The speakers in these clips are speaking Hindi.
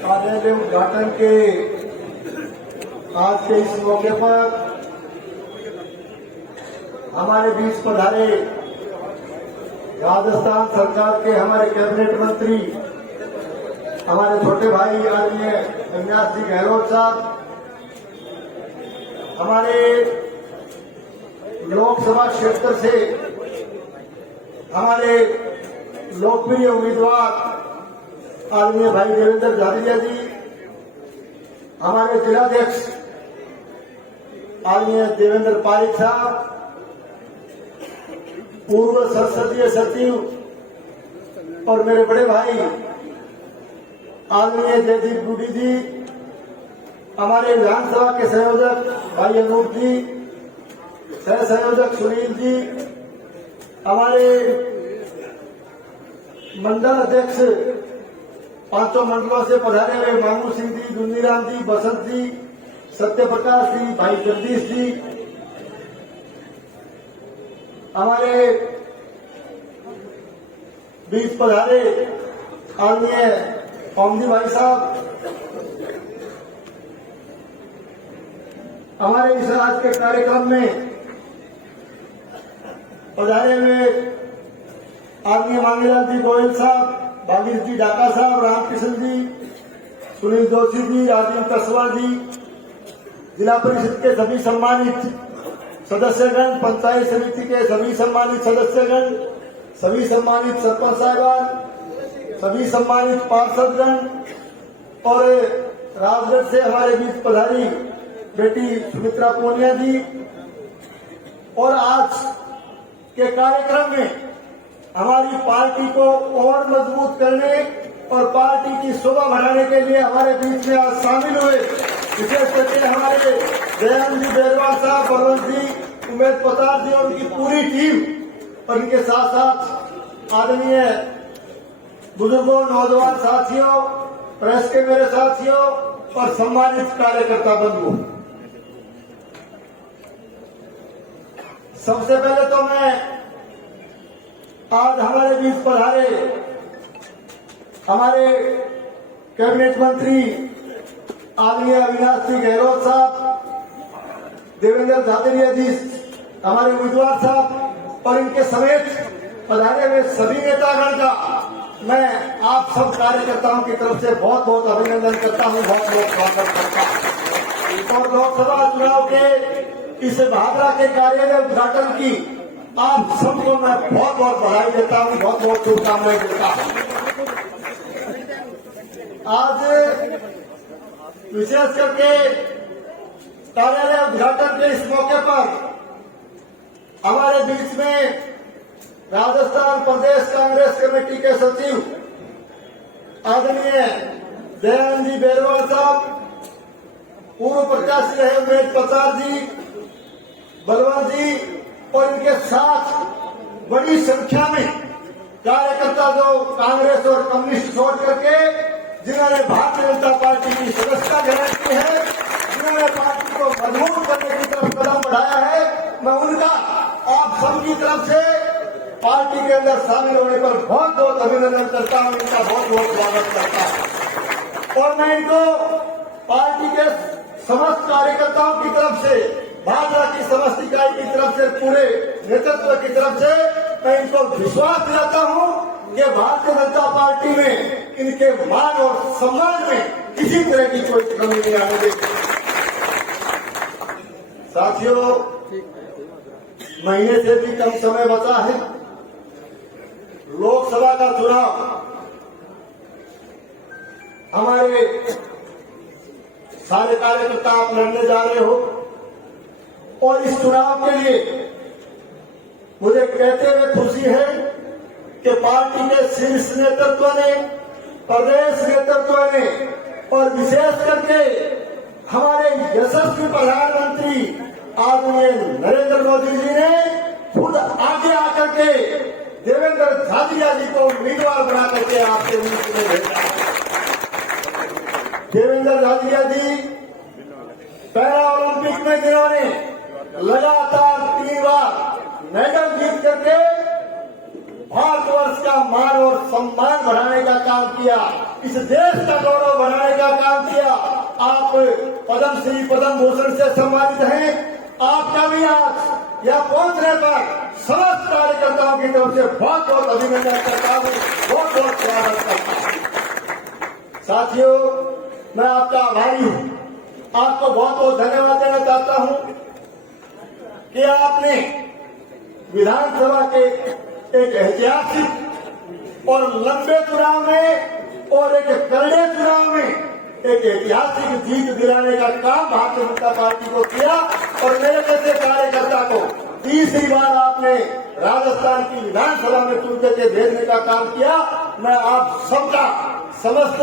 कार्यालय उद्घाटन के आज के इस मौके पर हमारे बीच पधारे राजस्थान सरकार के हमारे कैबिनेट मंत्री हमारे छोटे भाई आदरणीय अविनाश जी गहलोत साहब, हमारे लोकसभा क्षेत्र से हमारे लोकप्रिय उम्मीदवार आदरणीय भाई देवेंद्र झाझड़िया जी, हमारे जिलाध्यक्ष आदरणीय देवेंद्र पारिक साहब, पूर्व संसदीय सचिव और मेरे बड़े भाई आदरणीय जयदीप गुडी जी, हमारे विधानसभा के संयोजक भाई अनूप जी, सह संयोजक सुनील जी, हमारे मंडल अध्यक्ष पांचों मंडलों से पधारे हुए मानू सिंह जी, दुन्नीराम जी, बसंत जी, सत्य प्रकाश जी, भाई जगदीश जी, हमारे बीच पधारे आदरणीय ओमजी भाई साहब, हमारे इस आज के कार्यक्रम में पधारे हुए आदरणीय मांगीलाल जी गोयल साहब, भागीर जी डाका साहब, रामकृष्ण जी, सुनील जोशी जी, राजीव कसवा जी, जिला परिषद के सभी सम्मानित सदस्यगण, पंचायत समिति के सभी सम्मानित सदस्यगण, सभी सम्मानित सरपंच साहिबान, सभी सम्मानित पार्षदगण और राजगढ़ से हमारे बीच पधारी बेटी सुमित्रा पूनिया जी। और आज के कार्यक्रम में हमारी पार्टी को और मजबूत करने और पार्टी की शोभा बढ़ाने के लिए हमारे बीच में आज शामिल हुए विशेष करके हमारे दयानंद जी बेरवा साहब, बलवंत जी, उमेश पतार जी और उनकी पूरी टीम और इनके साथ साथ आदरणीय बुजुर्गों, नौजवान साथियों, प्रेस के मेरे साथियों और सम्मानित कार्यकर्ता बंधुओं, सबसे पहले तो मैं आज हमारे बीच पधारे हमारे कैबिनेट मंत्री आदरणीय अविनाश जी गहलोत साहब, देवेंद्र झाझड़िया जी, हमारे उम्मीदवार साहब और इनके समेत पधारे हुए सभी नेतागण का मैं आप सब कार्यकर्ताओं की तरफ से बहुत बहुत अभिनंदन करता हूं, बहुत बहुत स्वागत करता हूं। और लोकसभा चुनाव के इस भागरा के कार्यालय उद्घाटन की आप सबको मैं बहुत बहुत बधाई देता हूं, बहुत बहुत शुभकामनाएं देता हूं। आज विशेष करके कार्यालय उद्घाटन के इस मौके पर हमारे बीच में राजस्थान प्रदेश कांग्रेस कमेटी के सचिव आदरणीय दयानंद जी बेरवा साहब, पूर्व प्रत्याशी रहे उमेश पतार जी, बलवंत जी और इनके साथ बड़ी संख्या में कार्यकर्ता जो कांग्रेस और कम्युनिस्ट छोड़ करके जिन्होंने भारतीय जनता पार्टी की सदस्यता ग्रहण की है, जिन्होंने पार्टी को मजबूत करने की तरफ कदम बढ़ाया है, मैं उनका आप सबकी तरफ से पार्टी के अंदर शामिल होने पर बहुत बहुत अभिनंदन करता हूं, इनका बहुत बहुत स्वागत करता हूं। और मैं इनको पार्टी के समस्त कार्यकर्ताओं की तरफ से, भाजपा की समस्त इकाई की तरफ से, पूरे नेतृत्व की तरफ से मैं इनको विश्वास दिलाता हूं कि भारतीय जनता पार्टी में इनके मान और सम्मान में किसी तरह की कोई कमी नहीं आने देगी। साथियों, महीने से भी कम समय बचा है, लोकसभा का चुनाव हमारे सारे कार्यकर्ता आप लड़ने जा रहे हो और इस चुनाव के लिए मुझे कहते हुए खुशी है कि पार्टी के शीर्ष नेतृत्व ने, प्रदेश नेतृत्व ने और विशेष करके हमारे यशस्वी प्रधानमंत्री आदरणीय नरेंद्र मोदी जी ने खुद आगे आकर के देवेंद्र झाझड़िया जी को उम्मीदवार बना करके आपके बीच में भेजा। देवेंद्र झाझड़िया जी पैरा ओलंपिक में जिन्होंने लगातार 3 बार मेडल जीत करके भारतवर्ष का मान और सम्मान बढ़ाने का काम किया, इस देश का गौरव बढ़ाने का काम किया। आप पद्म श्री पद्म भूषण से सम्मानित हैं। आपका भी आज यह पहुंचने पर समस्त कार्यकर्ताओं की तरफ से बहुत बहुत अभिनंदन करता हूँ, बहुत बहुत स्वागत करता हूँ। साथियों, मैं आपका आभारी हूँ, आपको बहुत बहुत धन्यवाद देना चाहता हूँ कि आपने विधानसभा के एक ऐतिहासिक और लंबे चुनाव में और एक करड़े चुनाव में एक ऐतिहासिक जीत दिलाने का काम भारतीय जनता पार्टी को किया और मेरे जैसे कार्यकर्ता को तीसरी बार आपने राजस्थान की विधानसभा में चुन के भेजने का काम किया। मैं आप सबका, समस्त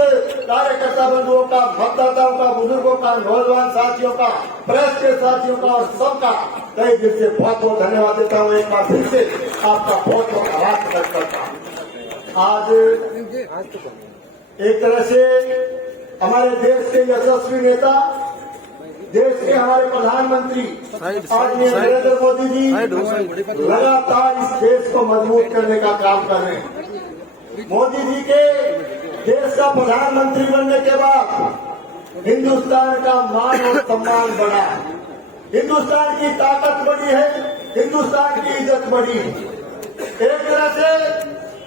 कार्यकर्ता बंधुओं का, मतदाताओं का, बुजुर्गों का, नौजवान साथियों का, प्रेस के साथियों का और सबका तहे दिल से बहुत बहुत धन्यवाद देता हूँ। एक बार फिर से आपका बहुत बहुत आभार प्रकट करता हूँ। आज एक तरह से हमारे देश के यशस्वी नेता, देश के हमारे प्रधानमंत्री आदरणीय नरेंद्र मोदी जी लगातार इस देश को मजबूत करने का काम कर रहे हैं। मोदी जी के देश का प्रधानमंत्री बनने के बाद हिंदुस्तान का मान और सम्मान बढ़ा, हिंदुस्तान की ताकत बढ़ी है, हिंदुस्तान की इज्जत बढ़ी है। एक तरह से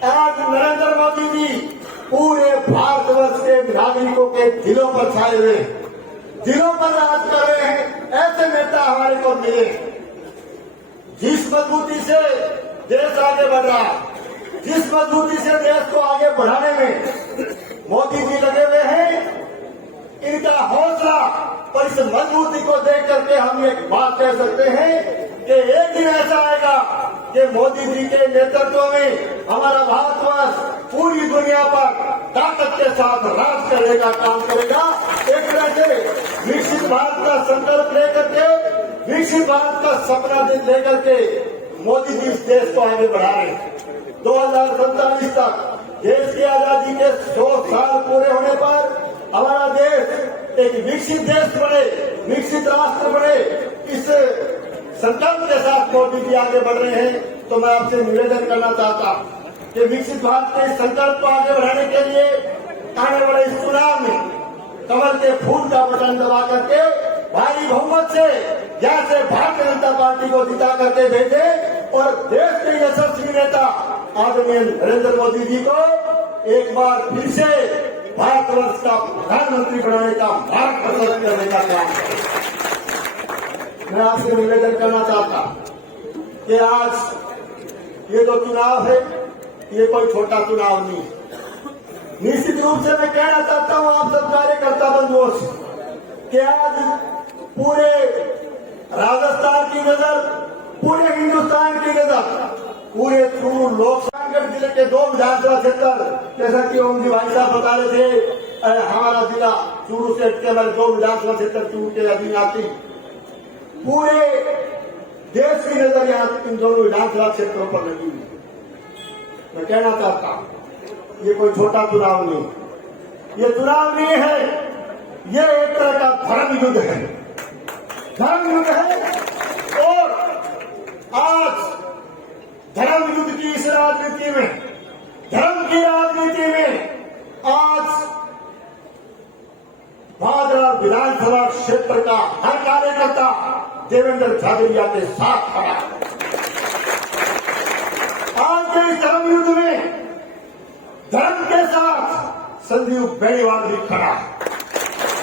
आज नरेंद्र मोदी जी पूरे भारतवर्ष के नागरिकों के दिलों पर छाए हुए, दिलों पर राज कर रहे हैं। ऐसे नेता हमारे को मिले। जिस मजबूती से देश आगे बढ़ रहा है, जिस मजबूती से देश को आगे बढ़ाने में मोदी जी लगे हुए हैं, इनका हौसला और इस मजबूती को देख करके हम एक बात कह सकते हैं कि एक दिन ऐसा आएगा कि मोदी जी के नेतृत्व में हमारा भारतवर्ष पूरी दुनिया पर ताकत के साथ राज करने का काम करेगा। एक तरह से विकसित भारत का संकल्प लेकर के, विकसित भारत का सपना लेकर के मोदी जी इस देश को आगे बढ़ा रहे हैं। 2047 तक देश की आजादी के 100 साल पूरे होने पर हमारा देश एक विकसित देश बने, विकसित राष्ट्र बने, इस संकल्प के साथ मोदी जी आगे बढ़ रहे हैं। तो मैं आपसे निवेदन करना चाहता हूं कि विकसित भारत के संकल्प को आगे बढ़ाने के लिए आने वाले इस चुनाव में कमल के फूल का बटन दबा करके भारी बहुमत से यहाँ से भारतीय जनता पार्टी को जिता करके भेजे और देश के यशस्वी नेता आदरणीय नरेंद्र मोदी जी को एक बार फिर से भारतवर्ष का प्रधानमंत्री बनाने का मार्ग प्रशस्त करने का काम करें। मैं आपसे निवेदन करना चाहता हूं कि आज ये जो चुनाव है, ये कोई छोटा चुनाव नहीं है। निश्चित रूप से मैं कहना चाहता हूं आप सब कार्यकर्ता बंधुओं से कि आज पूरे राजस्थान की नजर, पूरे हिंदुस्तान की नजर, पूरे चूरू लोकसभा जिले के 2 विधानसभा क्षेत्र, जैसा कि ओम जी भाई साहब बता रहे थे, हमारा जिला चूरू से केवल 2 विधानसभा क्षेत्र चूरू के अधीन आती। पूरे देश की नजर यहाँ इन दोनों विधानसभा क्षेत्रों पर लगी हुई। मैं कहना चाहता हूं ये कोई छोटा चुनाव नहीं, ये चुनाव नहीं है, ये एक तरह का धर्म युद्ध है, धर्म युद्ध है। और आज धर्म युद्ध की इस राजनीति में, धर्म की राजनीति में आज भादरा विधानसभा क्षेत्र का हर कार्यकर्ता देवेंद्र झाझड़िया के साथ खड़ा है। आज के इस धर्म युद्ध में धर्म के साथ संजीव बेनीवाल भी खड़ा है।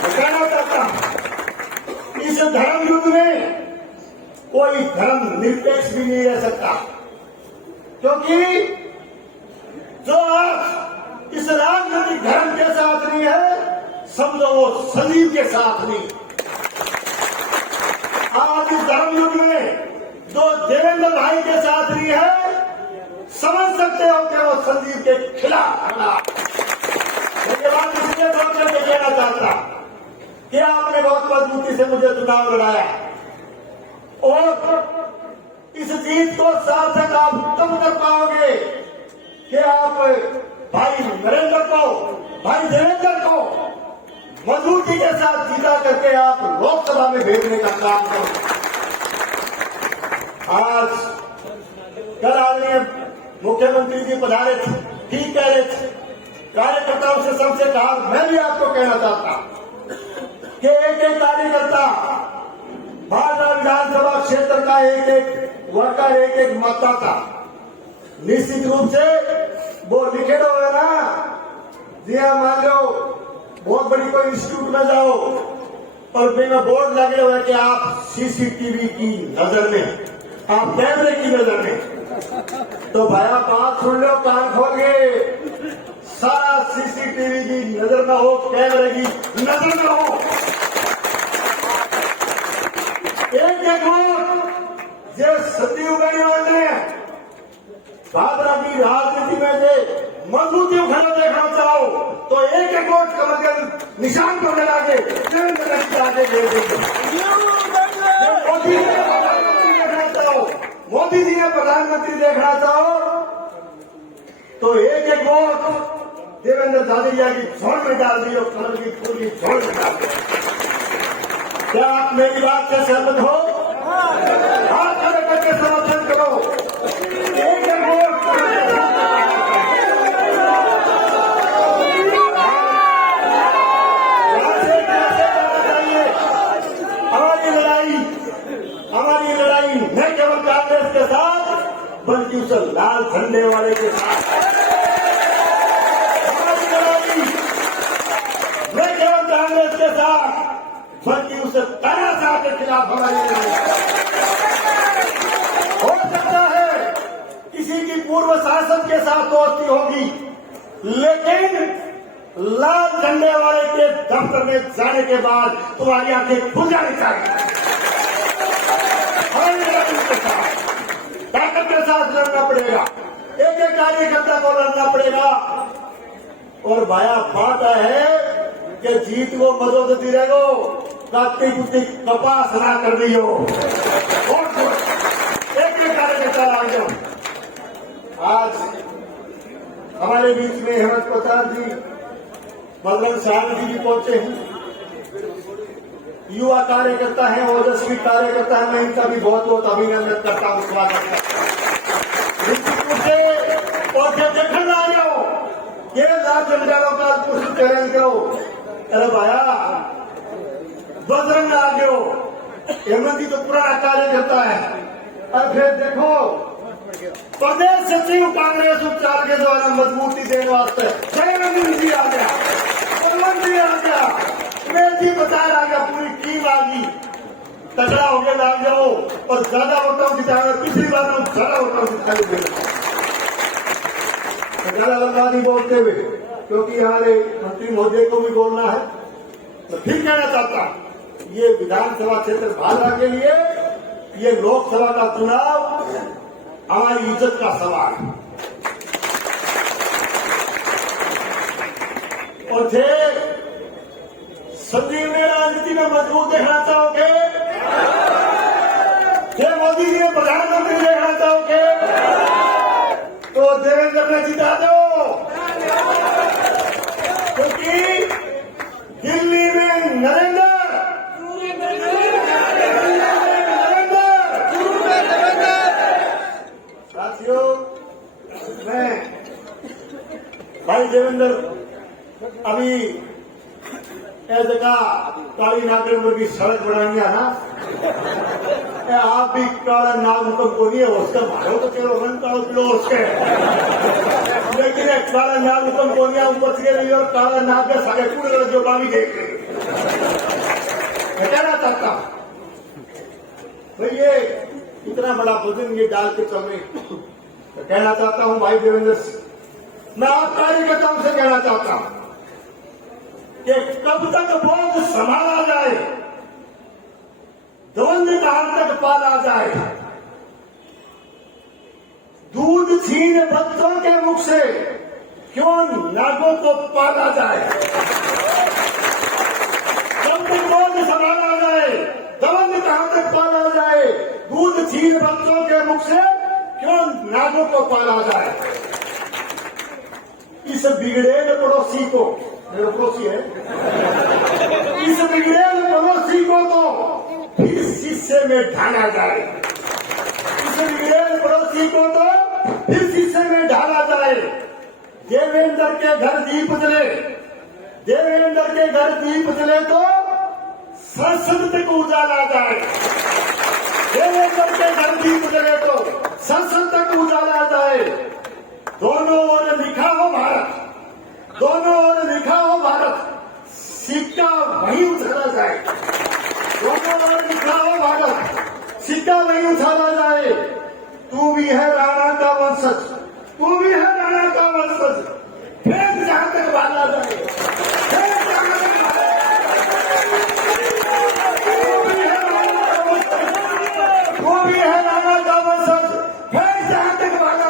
मैं कहना चाहता हूं इस धर्म युद्ध में कोई धर्म निरपेक्ष भी नहीं रह सकता, क्योंकि जो आज इस राजनीतिक धर्म के साथ नहीं है, समझो वो संजीव के साथ नहीं। आज इस धर्म युग में जो देवेंद्र भाई के साथ नहीं है, समझ सकते हो कि वो संजीव के खिलाफ खड़ा। ये बात इसलिए सोचकर के कहना चाहता कि आपने बहुत मजबूती से मुझे चुनाव लड़ाया और इस जीत को सार्थक आप तब कर पाओगे कि आप भाई नरेंद्र को, भाई देवेंद्र को मजबूती के साथ जीता करके आप लोकसभा में भेजने का काम करो। आज कल आदरणीय मुख्यमंत्री जी पधारे थे, ठीक कह रहे थे कार्यकर्ताओं से सबसे कहा, मैं भी आपको कहना चाहता कि एक एक कार्यकर्ता भाजपा विधानसभा क्षेत्र का एक एक वर्कर, एक एक मतदाता निश्चित रूप से वो लिखे हुए ना जी हाँ, मान लो बहुत बड़ी कोई इंस्टीट्यूट में जाओ और बिना बोर्ड लगे हुए कि आप सीसीटीवी की नजर में, आप कैमरे की नजर में, तो भाया बात सुन लो कान खोल के, सारा सीसीटीवी की नजर में हो, कैमरे की नजर में हो, एक एक वोट जो सती उगने भाजपा की राजनीति में जो मजबूती उखाना देखना चाहो तो एक एक वोट कमर के निशान को लगा के आगे भेज देंगे। मोदी जी ने प्रधानमंत्री देखना चाहो, मोदी जी ने प्रधानमंत्री देखना चाहो तो एक एक वोट देवेंद्र झाझड़िया की झोल में डाल दियो, कमर की पूरी झोल में डाल दियो। क्या आप मेरी बात से सहमत हो? हाथ खड़े करके समर्थन करो। एक एक वोट हमारी लड़ाई न केवल कांग्रेस के साथ बल्कि उस लाल झंडे वाले के साथ, हमारी लड़ाई न केवल कांग्रेस के साथ बल्कि उस तानाशाह के खिलाफ हमारी लड़ाई। हो सकता है किसी की पूर्व शासन के साथ दोस्ती होगी, लेकिन लाल झंडे वाले के दफ्तर में जाने के बाद तुम्हारी आंखें खुल जानी चाहिए। ताकत के साथ लड़ना पड़ेगा, एक एक कार्यकर्ता को लड़ना पड़ेगा। और भाया बात है कि जीत को मदद रहेगो, काटी कुटी कपास ना कर दी हो, एक एक कार्यकर्ता आ जाओ। आज हमारे बीच में हेमंत प्रसाद जी, बलवंत साहब जी भी पहुंचे हैं, युवा कार्यकर्ता है, ओजस्वी कार्यकर्ता है, मैं इनका भी बहुत बहुत अभिनंदन करता हूं, स्वागत करता हूं। और जब देखना आ जाओ ये लाख जमीदारों का कुछ चैलेंज करो, अरे भाया बजरंग आ गयो, हेमंत जी तो पुराना कार्यकर्ता है। और फिर देखो प्रदेश सचिव कांग्रेस उपचार के द्वारा मजबूती देने वास्ते जयनंदन जी आ गया, मंत्री आ गया, जी बचार आ गया, पूरी टीम आ गई, तगड़ा हो गया, लाग जाओ और ज्यादा वोटों जिताएंगे। पिछली बार हम ज्यादा वोटों जिताएंगे, ज्यादा लंबा नहीं बोलते हुए, क्योंकि हमारे मंत्री महोदय को भी बोलना है। तो फिर कहना चाहता हूं, ये विधानसभा क्षेत्र भाजपा के लिए ये लोकसभा का चुनाव हमारी इज्जत का सवाल है। और थे संजीव ने राजनीति में मजबूत देखना चाहोगे, क्या मोदी जी ने प्रधानमंत्री देखना चाहोगे तो देवेंद्र ने जिता दो, क्योंकि दिल्ली में नरेंद्र, साथियों मैं भाई देवेंद्र अभी जगह काली नागरिकों की सड़क बनानी है ना, आप भी काला नाग को नहीं है उसका मारो तो चलो रंग कालो पिलो उसके, लेकिन काला नाग को नहीं ऊपर से नहीं और काला नाग के सारे पूरे जो बावी देख रहे कहना चाहता हूं भाई ये इतना बड़ा वजन ये डाल के चल रहे, तो कहना चाहता हूं भाई देवेंद्र, मैं आप कार्यकर्ताओं से कहना चाहता हूं कि कब तक बोझ संभाला जाए, द्वंद्व कहां तक पाला जाए, दूध छीन बच्चों के मुख से क्यों नागों को पाला जाए, कब तक बोझ संभाला जाए, द्वंद्व कहां तक पाला जाए, दूध छीन बच्चों के मुख से क्यों नागों को पाला जाए। इस बिगड़ेल पड़ोसी को, मेरा पड़ोसी है, इस बिगड़ेल पड़ोसी को तो फिर शीशे में ढाला जाए, इस बिगड़ेल पड़ोसी को तो फिर शीशे में ढाला जाए। देवेंद्र के घर दीप जले, देवेंद्र के घर दीप जले तो संसद तक उजाला जाए। देवेंद्र के घर दीप जले तो संसद तक उजाला जाए। दोनों ओर लिखा हो भारत, दोनों ओर लिखा हो भारत, सिक्का वहीं उछाला जाए। दोनों ओर लिखा हो भारत, सिक्का वहीं उछाला जाए। तू भी है राणा का वंशज, तू भी है राणा का वंशज, फिर जहां तक बाला जाए, फिर जहां तक बाला जाए। तू भी है राणा का वंशज, तू भी है राणा का वंशज, फिर जहां तक बाला